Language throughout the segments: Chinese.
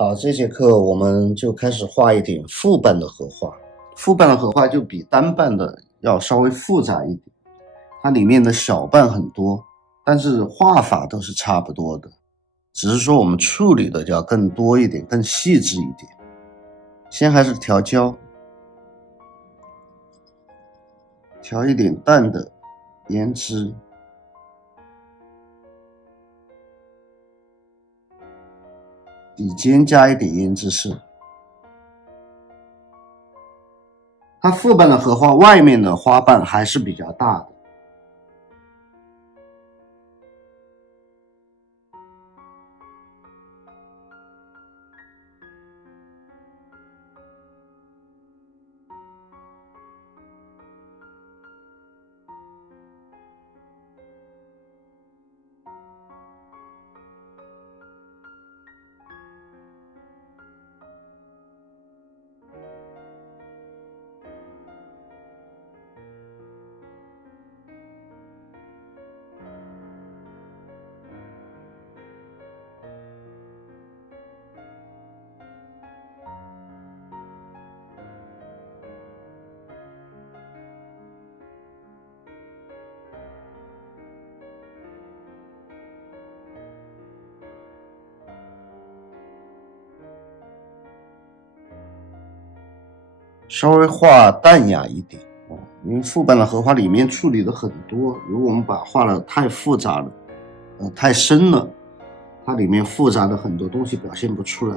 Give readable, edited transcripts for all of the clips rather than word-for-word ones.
好，这节课我们就开始画一点复瓣的荷花。复瓣的荷花就比单瓣的要稍微复杂一点，它里面的小瓣很多，但是画法都是差不多的，只是说我们处理的就要更多一点，更细致一点。先还是调焦，调一点淡的胭脂，笔尖加一点胭脂色。它复瓣的荷花外面的花瓣还是比较大的。稍微画淡雅一点，因为复瓣的荷花里面处理的很多，如果我们把画的太复杂了，太深了，它里面复杂的很多东西表现不出来。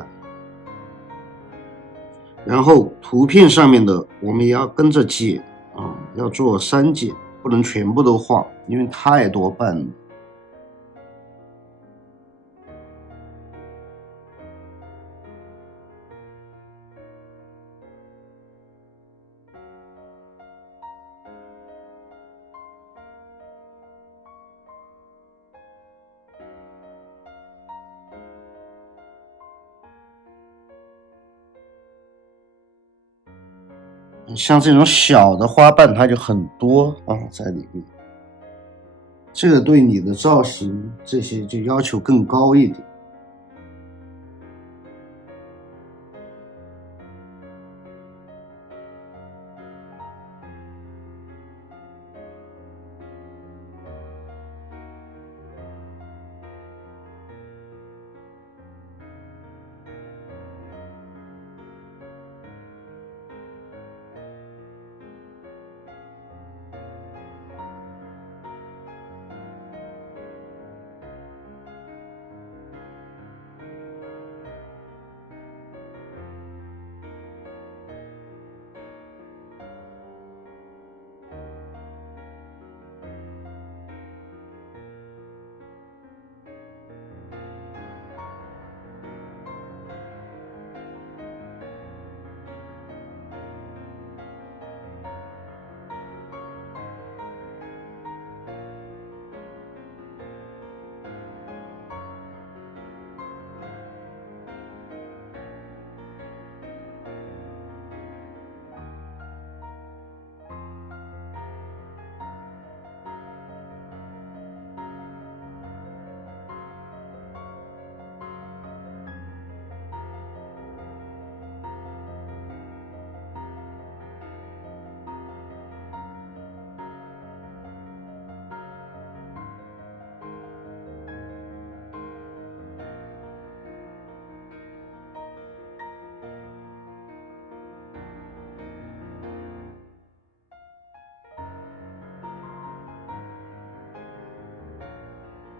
然后图片上面的我们也要跟着剪要做删减，不能全部都画，因为太多瓣了。像这种小的花瓣它就很多在里面，这个对你的造型这些就要求更高一点。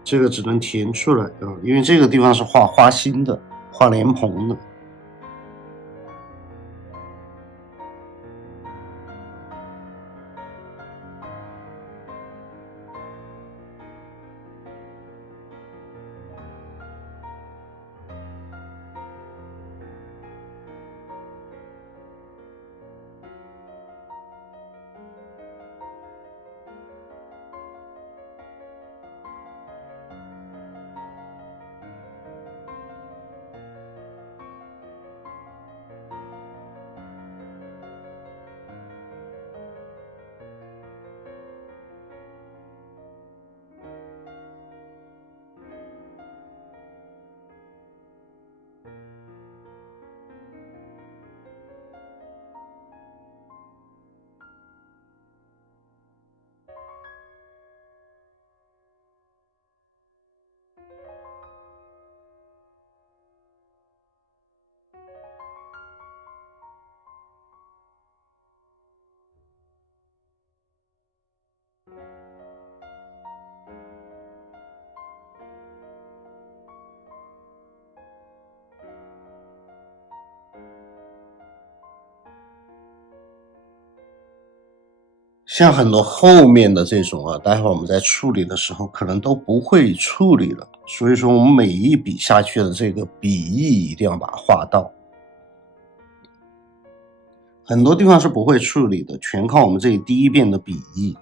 这个只能填出来因为这个地方是画花心的，画莲蓬的。像很多后面的这种待会儿我们在处理的时候可能都不会处理了，所以说我们每一笔下去的这个笔意一定要把它画到。很多地方是不会处理的，全靠我们这第一遍的笔意。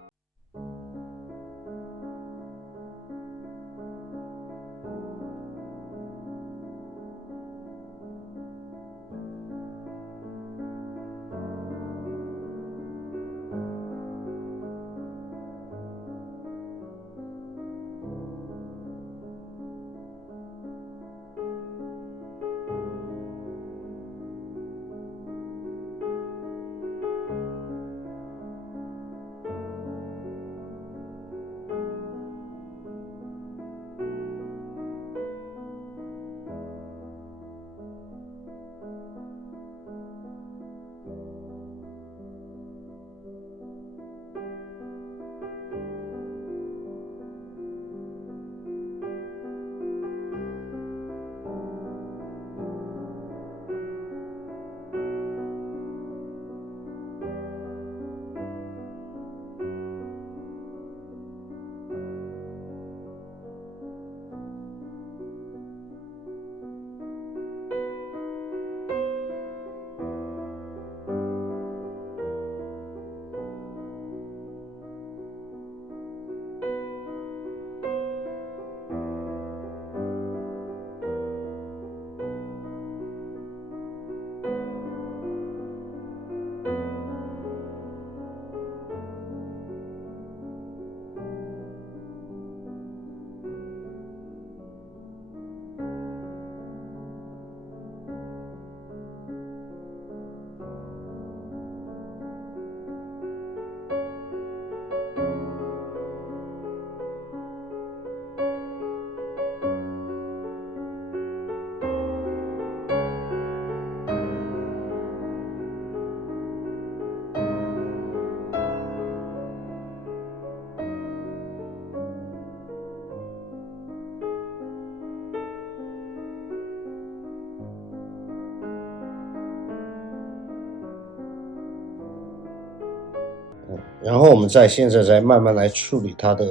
然后我们现在再慢慢来处理它的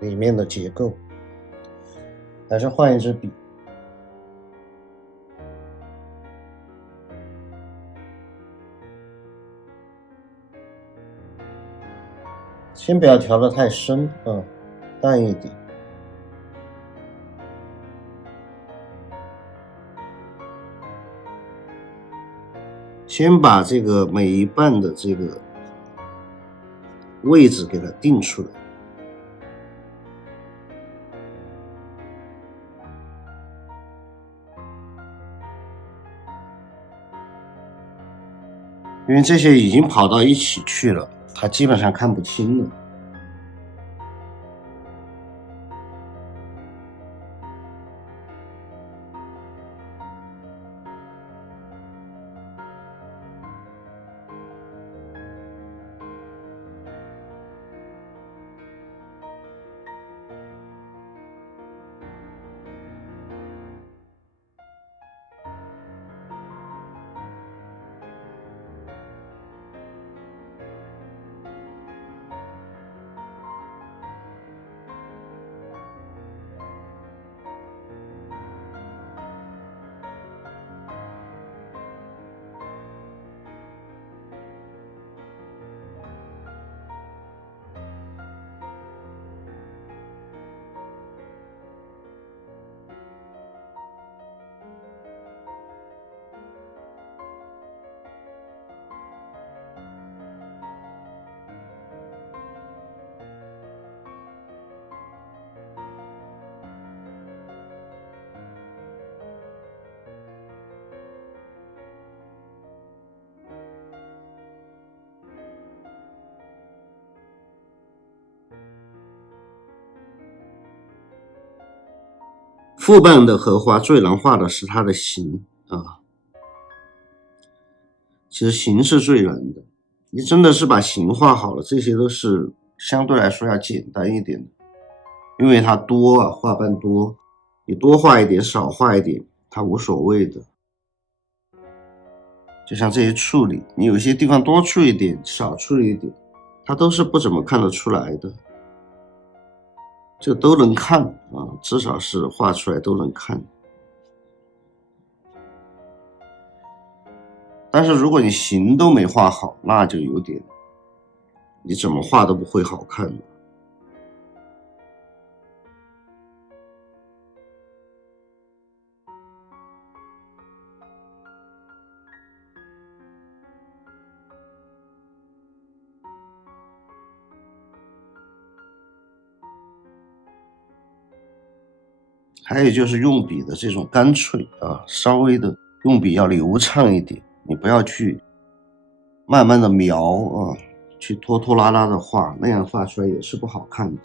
里面的结构。还是换一支笔，先不要调得太深，淡一点。先把这个每一半的这个位置给它定出来。因为这些已经跑到一起去了，它基本上看不清了。副瓣的荷花最难画的是它的形其实形是最难的，你真的是把形画好了，这些都是相对来说要简单一点的，因为它多画瓣多，你多画一点少画一点它无所谓的。就像这些处理，你有些地方多处理一点少处理一点它都是不怎么看得出来的，这都能看啊，至少是画出来都能看。但是如果你形都没画好，那就有点，你怎么画都不会好看的。还有就是用笔的这种干脆啊，稍微的用笔要流畅一点，你不要去慢慢的描啊，去拖拖拉拉的画，那样画出来也是不好看的。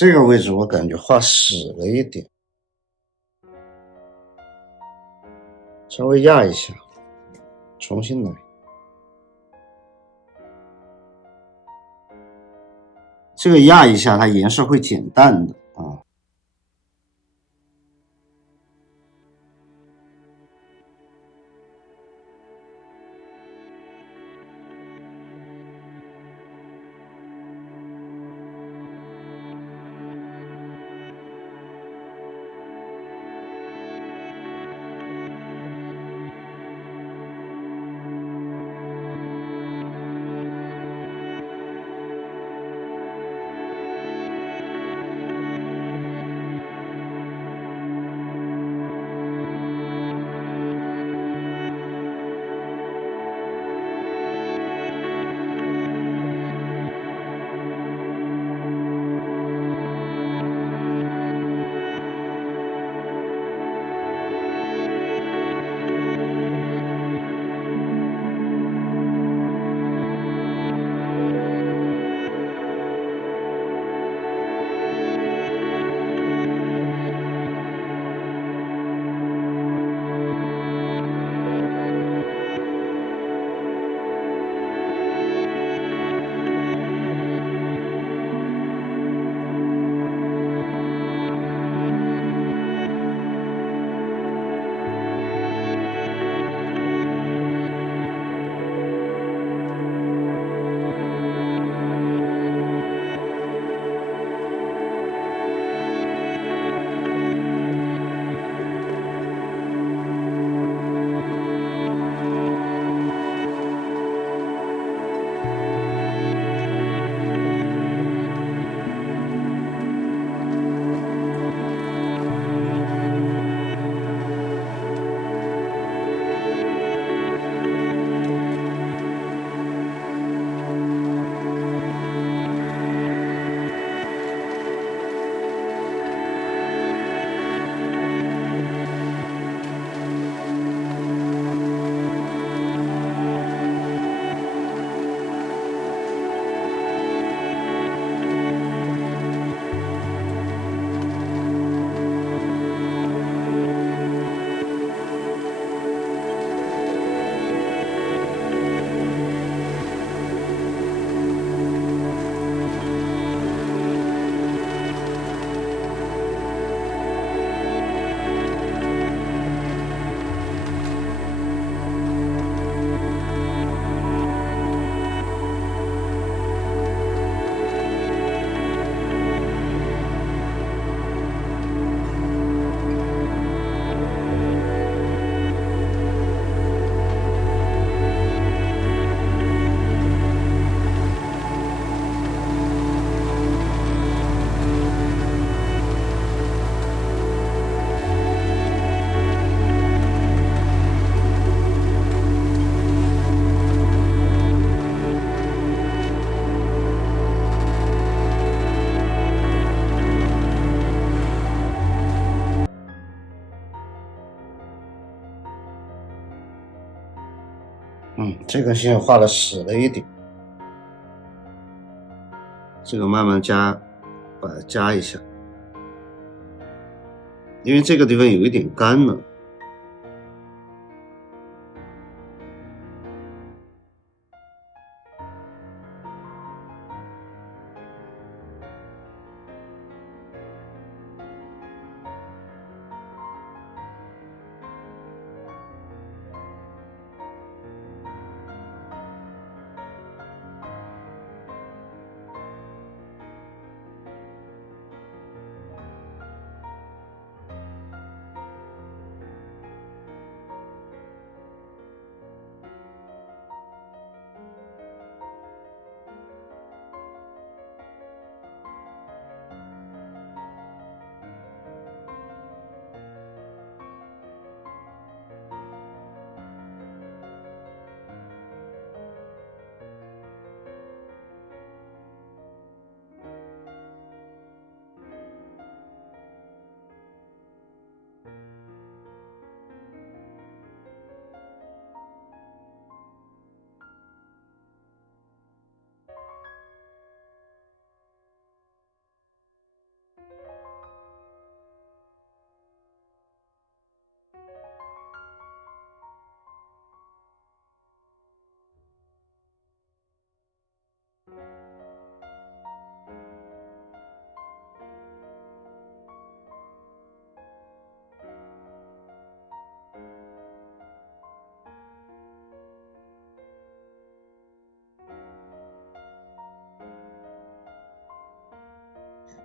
这个位置我感觉画死了一点，稍微压一下，重新来。这个压一下，它颜色会减淡的啊。这根线画的死了一点，这个慢慢加，把它加一下，因为这个地方有一点干了。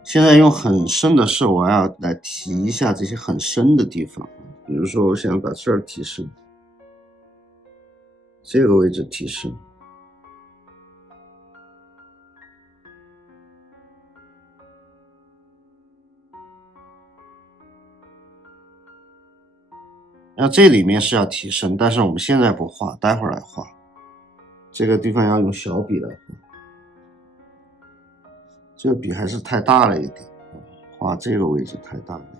现在用很深的色，我要来提一下这些很深的地方，比如说我想把这儿提深，这个位置提深。那这里面是要提升，但是我们现在不画，待会儿来画。这个地方要用小笔来画，这个笔还是太大了一点，画这个位置太大了一点。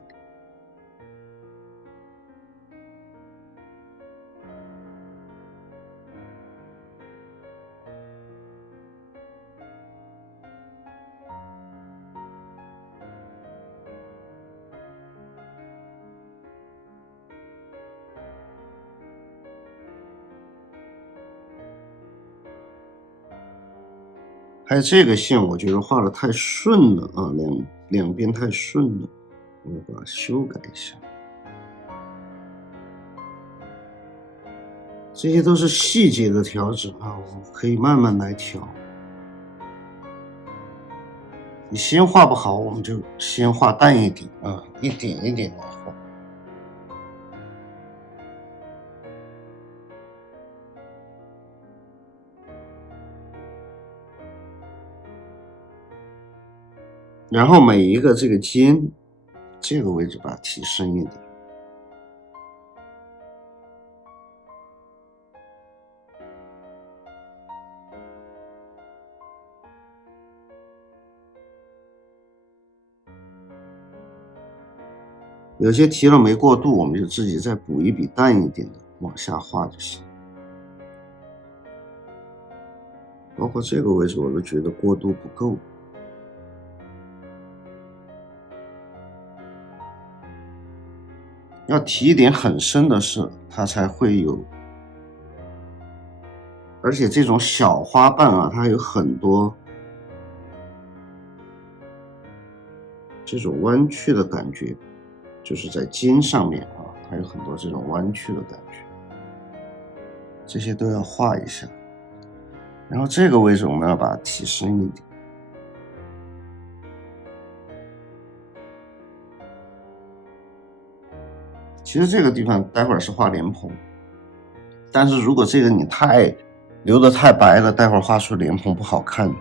还有这个线，我觉得画的太顺了啊，两边太顺了，我把它修改一下。这些都是细节的调整啊，我们可以慢慢来调。你先画不好，我们就先画淡一点啊，一点一点来画。然后每一个这个尖，这个位置把它提深一点。有些提了没过渡，我们就自己再补一笔淡一点的往下画就行。包括这个位置我都觉得过渡不够。要提一点很深的色，它才会有。而且这种小花瓣啊，它有很多这种弯曲的感觉，就是在尖上面啊，它有很多这种弯曲的感觉，这些都要画一下。然后这个位置我们要把它提深一点。其实这个地方待会儿是画莲蓬，但是如果这个你留得太白了，待会儿画出莲蓬不好看。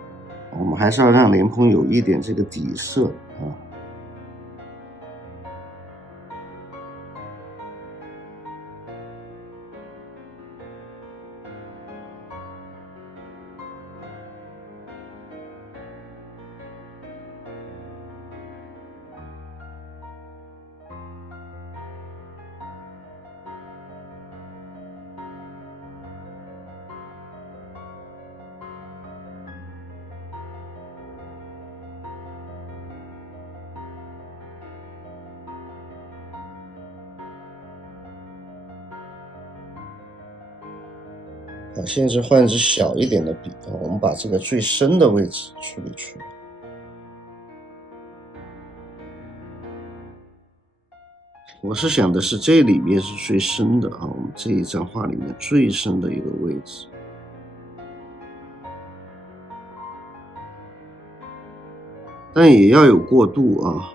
我们还是要让莲蓬有一点这个底色啊。好，现在换一支小一点的笔啊，我们把这个最深的位置处理出来。我是想的是这里面是最深的啊，我们这一张画里面最深的一个位置。但也要有过渡啊。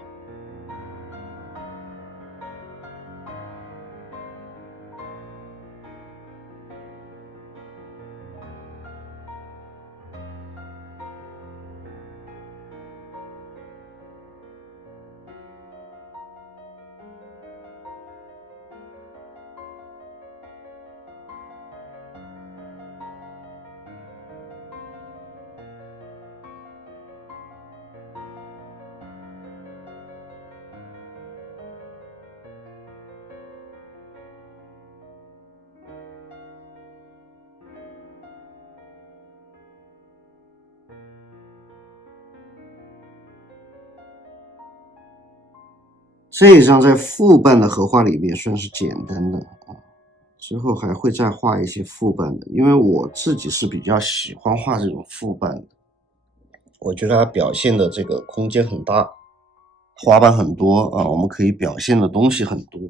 这一张在复瓣的荷花里面算是简单的啊，之后还会再画一些复瓣的，因为我自己是比较喜欢画这种复瓣的，我觉得它表现的这个空间很大，花瓣很多啊，我们可以表现的东西很多。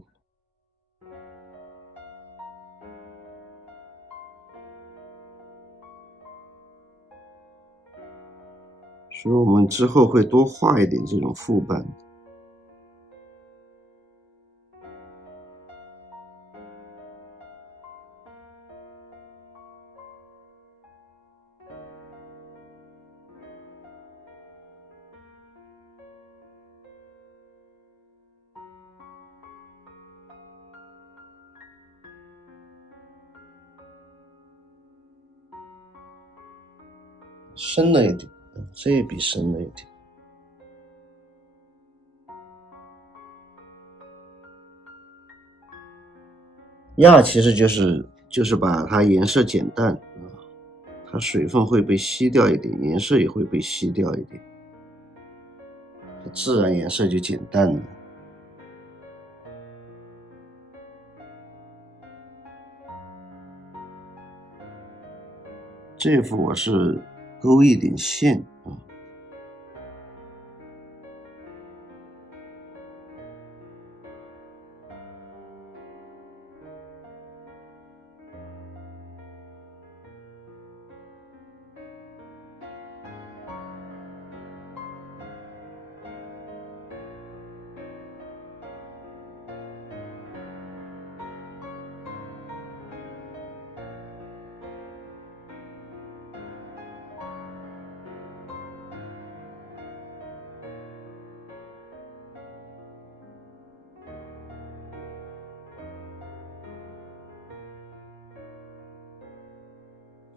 所以我们之后会多画一点这种副瓣。深了一点，这一笔深了一点。压其实就是把它颜色减淡啊，它水分会被吸掉一点，颜色也会被吸掉一点，自然颜色就减淡了。这幅我是勾一点线啊。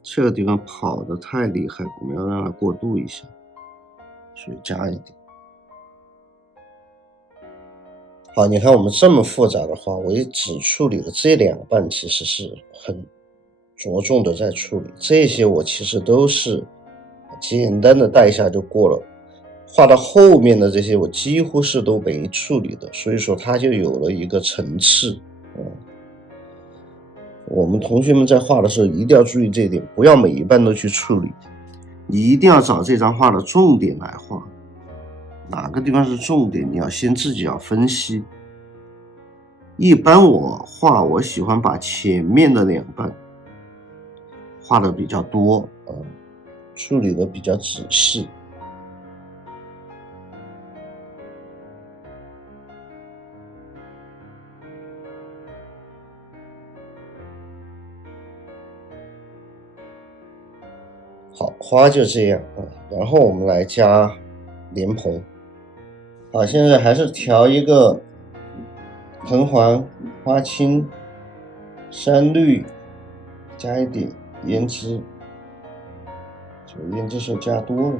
这个地方跑得太厉害，我们要让它过渡一下，所以加一点。好，你看我们这么复杂的话，我也只处理了这两瓣，其实是很着重的在处理，这些我其实都是简单的带一下就过了，画到后面的这些我几乎是都没处理的，所以说它就有了一个层次。我们同学们在画的时候一定要注意这一点，不要每一瓣都去处理，你一定要找这张画的重点来画，哪个地方是重点，你要先自己要分析。一般我画，我喜欢把前面的两瓣画的比较多，处理的比较仔细。好，花就这样啊，然后我们来加莲蓬。好，现在还是调一个藤黄、花青、山绿，加一点胭脂，这个胭脂是加多了。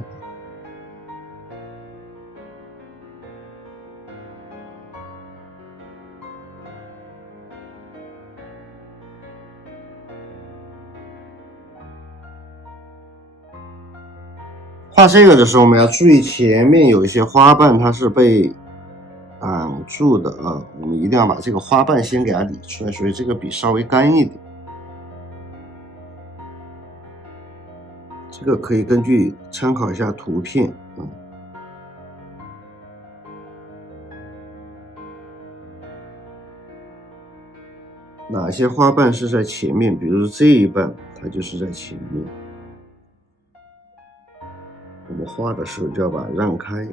画这个的时候，我们要注意前面有一些花瓣它是被挡住的啊，我们一定要把这个花瓣先给它理出来，所以这个笔稍微干一点。这个可以根据参考一下图片啊。哪些花瓣是在前面？比如说这一瓣，它就是在前面。我们画的时候就要把它让开。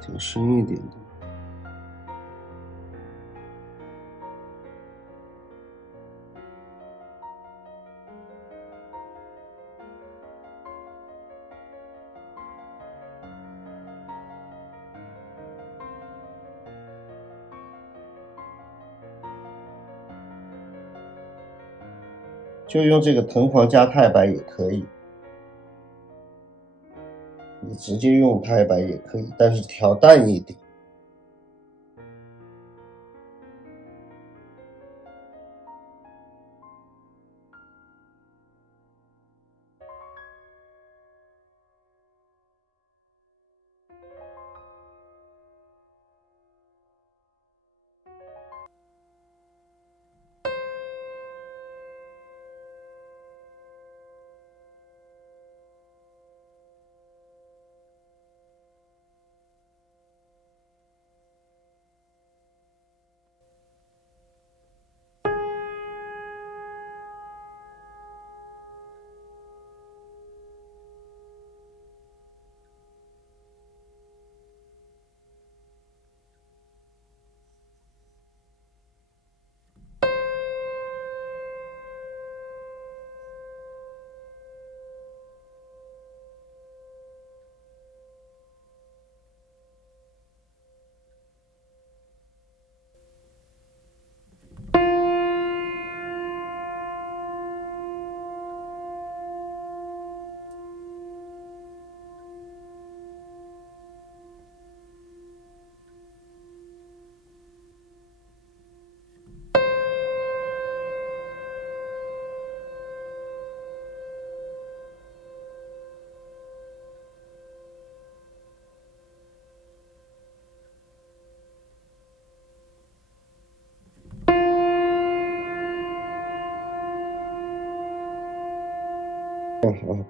挺深一点的。就用这个藤黄加太白也可以，你直接用太白也可以，但是调淡一点。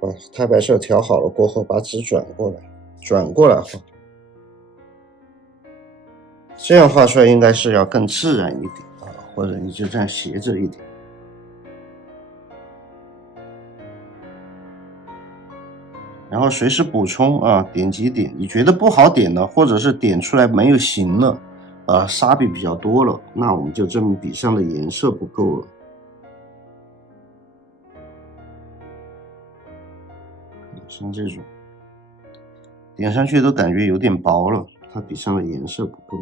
把太白色调好了过后，把纸转过来画，这样画出来应该是要更自然一点啊，或者你就这样斜着一点。然后随时补充啊，点几点，你觉得不好点呢，或者是点出来没有形了，沙笔比较多了，那我们就证明笔上的颜色不够了。像这种点上去都感觉有点薄了，它笔上的颜色不够。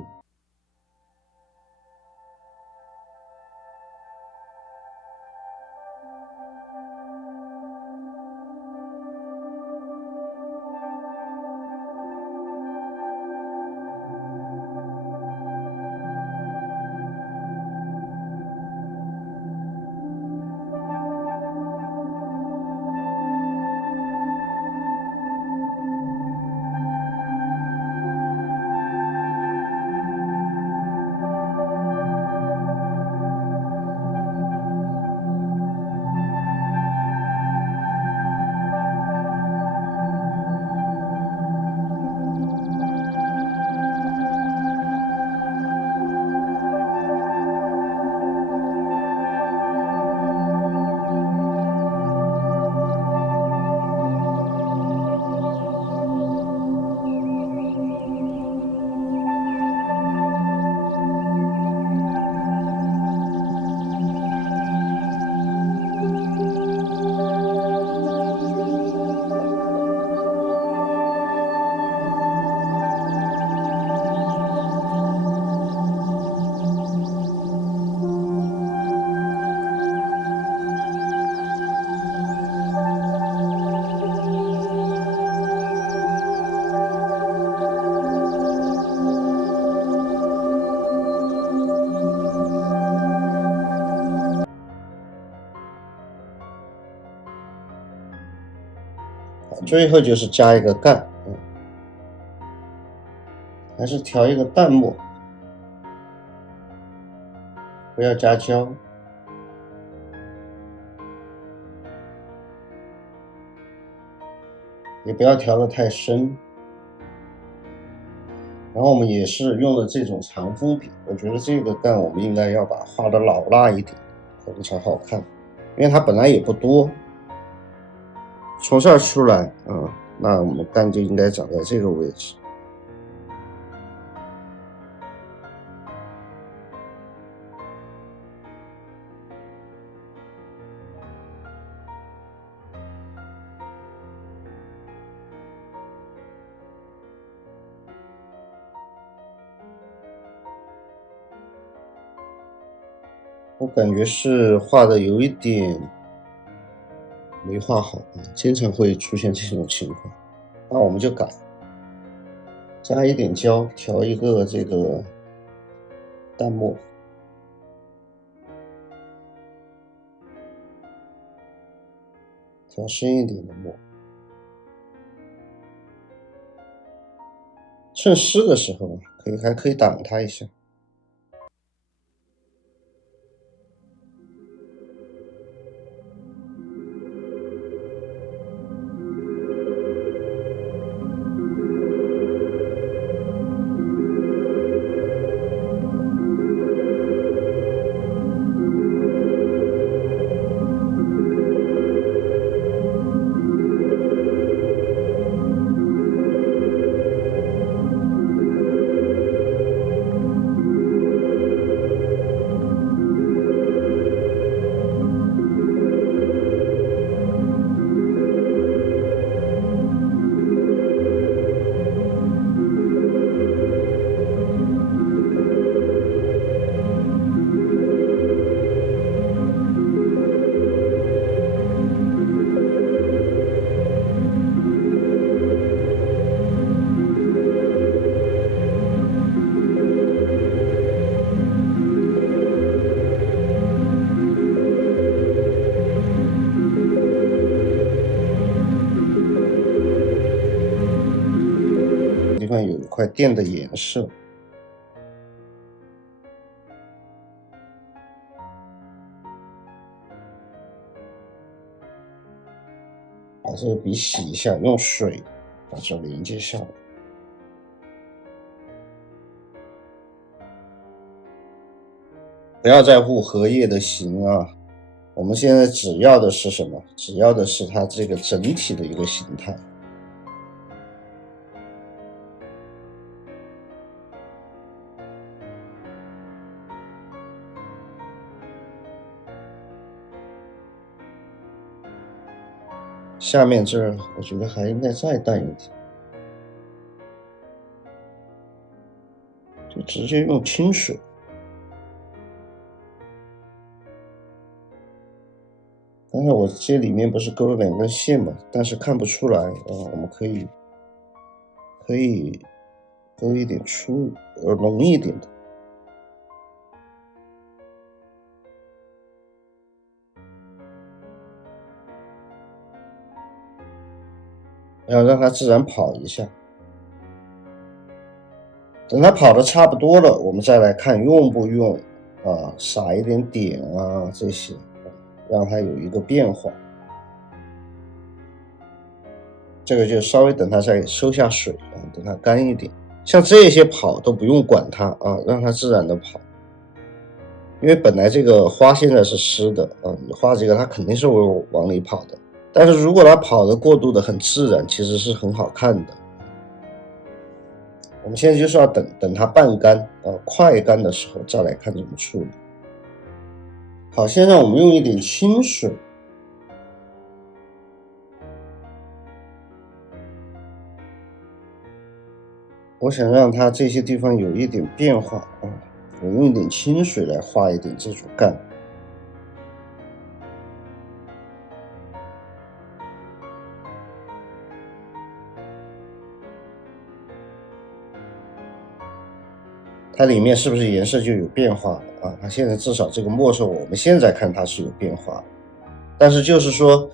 最后就是加一个盖，还是调一个淡墨，不要加胶，也不要调得太深。然后我们也是用的这种长锋笔，我觉得这个干我们应该要把它画的老辣一点，可能才好看，因为它本来也不多。从这儿出来那我们干就应该长在这个位置。我感觉是画的有一点没画好，经常会出现这种情况，那我们就改，加一点胶，调一个这个淡墨，调深一点的墨，趁湿的时候还可以挡它一下。地方有一块垫的颜色，把这个笔洗一下，用水把这连接下来。不要在乎荷叶的形啊，我们现在只要的是什么？只要的是它这个整体的一个形态。下面这儿我觉得还应该再淡一点，就直接用清水。刚才我这里面不是勾了2根线嘛，但是看不出来啊，我们可以勾一点浓一点的。要让它自然跑一下，等它跑的差不多了，我们再来看用不用撒一点点啊这些，让它有一个变化。这个就稍微等它再收下水啊，等它干一点。像这些跑都不用管它啊，让它自然的跑。因为本来这个花现在是湿的啊，你画这个它肯定是会往里跑的。但是如果它跑得过度的很自然，其实是很好看的。我们现在就是要等它半干啊，快干的时候再来看怎么处理。好，现在我们用一点清水，我想让它这些地方有一点变化啊，我用一点清水来画一点这种干。它里面是不是颜色就有变化了啊？它现在至少这个墨色我们现在看它是有变化的，但是就是说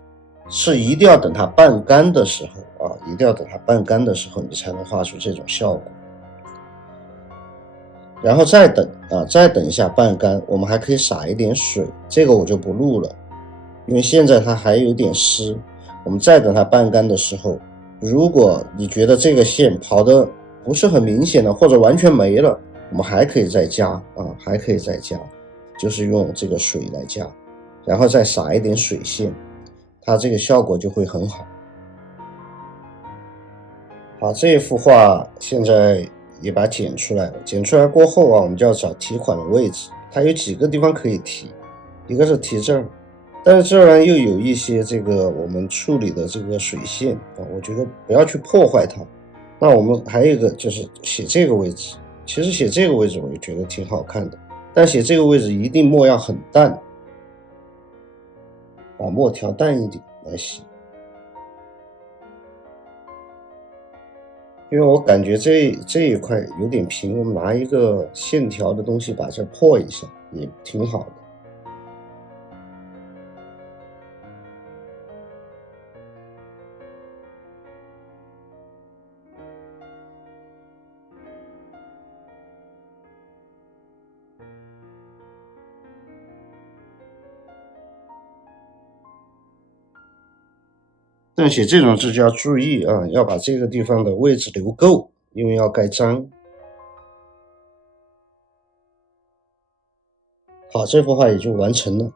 是一定要等它半干的时候啊，一定要等它半干的时候你才能画出这种效果。然后再等一下半干，我们还可以撒一点水，这个我就不录了，因为现在它还有点湿。我们再等它半干的时候，如果你觉得这个线跑的不是很明显的，或者完全没了，我们还可以再加啊，还可以再加，就是用这个水来加，然后再撒一点水线，它这个效果就会很好。好，这一幅画现在也把它剪出来了，剪出来过后啊，我们就要找提款的位置，它有几个地方可以提，一个是提这儿，但是这儿呢又有一些这个我们处理的这个水线啊，我觉得不要去破坏它。那我们还有一个就是写这个位置，其实写这个位置我就觉得挺好看的，但写这个位置一定墨要很淡，把墨调淡一点来写。因为我感觉这一块有点平，我们拿一个线条的东西把这破一下也挺好的。但写这种字就要注意啊，要把这个地方的位置留够，因为要盖章。好，这幅画也就完成了。